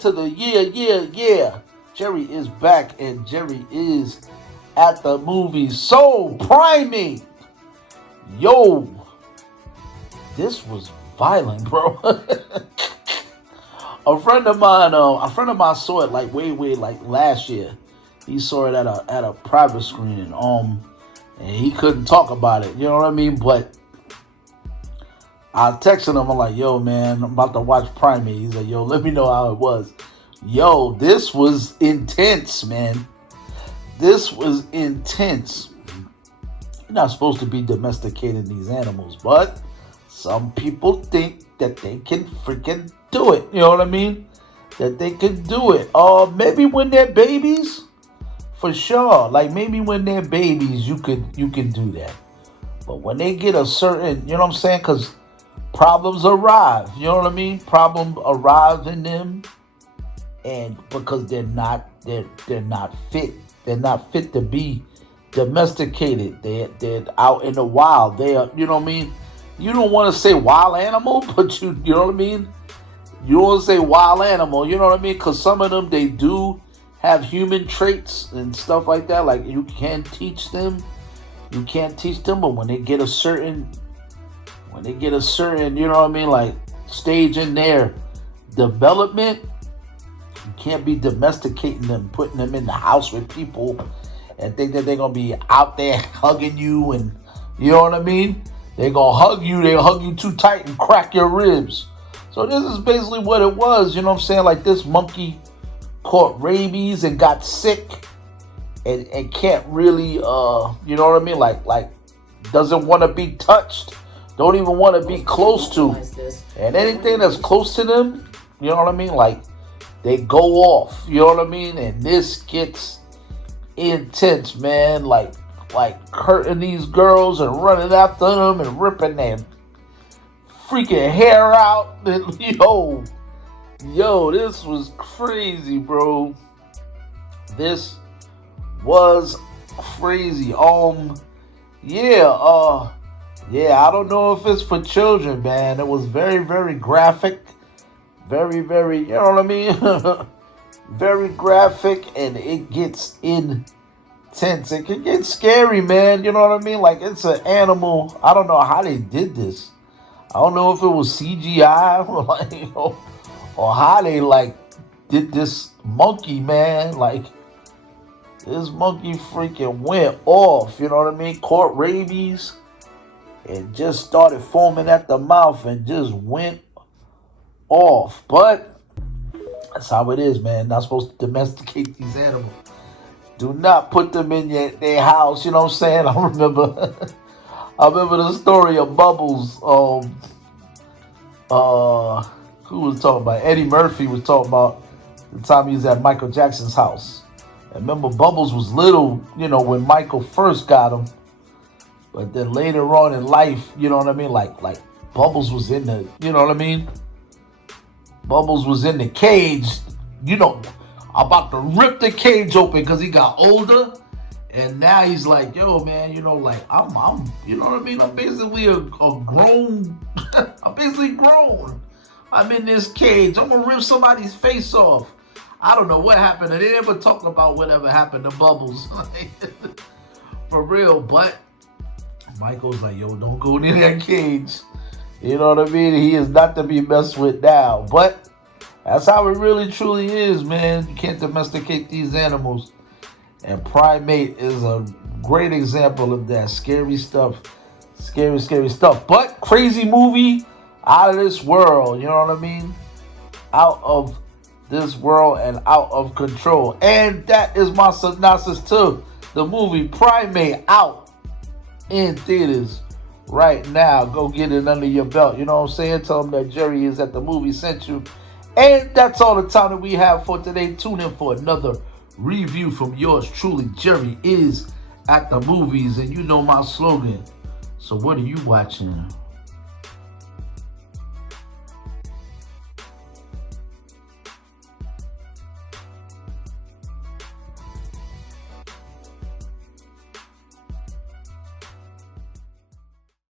saying? To the yeah. Jerry is back, and Jerry is at the movies. So, Primate. Yo, this was violent, bro. a friend of mine saw it like way like last year. He saw it at a private screening. And he couldn't talk about it. You know what I mean? But I texted him. I'm like, yo, man, I'm about to watch Primate. He's like, yo, let me know how it was. Yo, this was intense, man. This was intense. You're not supposed to be domesticating these animals, but some people think that they can freaking do it. You know what I mean? That they can do it. Maybe when they're babies, for sure. Like maybe when they're babies, you can do that. But when they get a certain, you know what I'm saying? Because problems arrive. You know what I mean? Problem arrives in them, and because they're not fit. They're not fit to be domesticated. They're out in the wild. They are, you know what I mean? You don't want to say wild animal, but you know what I mean? You don't want to say wild animal, you know what I mean? Because some of them, they do have human traits and stuff like that. Like you can't teach them. You can't teach them, but when they get a certain, you know what I mean? Like stage in their development, you can't be domesticating them, putting them in the house with people and think that they're going to be out there hugging you and, you know what I mean? They're going to hug you. They'll hug you too tight and crack your ribs. So this is basically what it was, you know what I'm saying? Like this monkey caught rabies and got sick and can't really, you know what I mean? Like doesn't want to be touched. Don't even want to be close to. And anything that's close to them, you know what I mean? Like, they go off, you know what I mean? And this gets intense, man. Like hurting these girls and running after them and ripping their freaking hair out. Yo, this was crazy, bro. This was crazy. Yeah, I don't know if it's for children, man. It was very, very graphic. Very, very, you know what I mean? Very graphic, and it gets intense. It can get scary, man. You know what I mean? Like, it's an animal. I don't know how they did this. I don't know if it was CGI or, like, or how they, like, did this monkey, man. Like, this monkey freaking went off. You know what I mean? Caught rabies and just started foaming at the mouth and just went off. But that's how it is, man. Not supposed to domesticate these animals. Do not put them in their house. You know what I'm saying? I remember the story of Bubbles. Who was talking about? Eddie Murphy was talking about the time he was at Michael Jackson's house. And remember, Bubbles was little, you know, when Michael first got him. But then later on in life, you know what I mean? Like Bubbles was in the, you know what I mean? Bubbles was in the cage, you know, about to rip the cage open because he got older. And now he's like, yo, man, you know, like, I'm you know what I mean? I'm basically a grown, I'm basically grown. I'm in this cage. I'm going to rip somebody's face off. I don't know what happened. They never talked about whatever happened to Bubbles. For real, but Michael's like, yo, don't go near that cage. You know what I mean? He is not to be messed with now. But that's how it really truly is, man. You can't domesticate these animals. And Primate is a great example of that. Scary stuff. Scary, scary stuff. But crazy movie, out of this world. You know what I mean? Out of this world and out of control. And that is my synopsis to the movie Primate, out in theaters right now. Go get it under your belt. You know what I'm saying? Tell them that Jerry is at the movie sent you. And that's all the time that we have for today. Tune in for another review from yours truly. Jerry is at the movies, and you know my slogan. So what are you watching?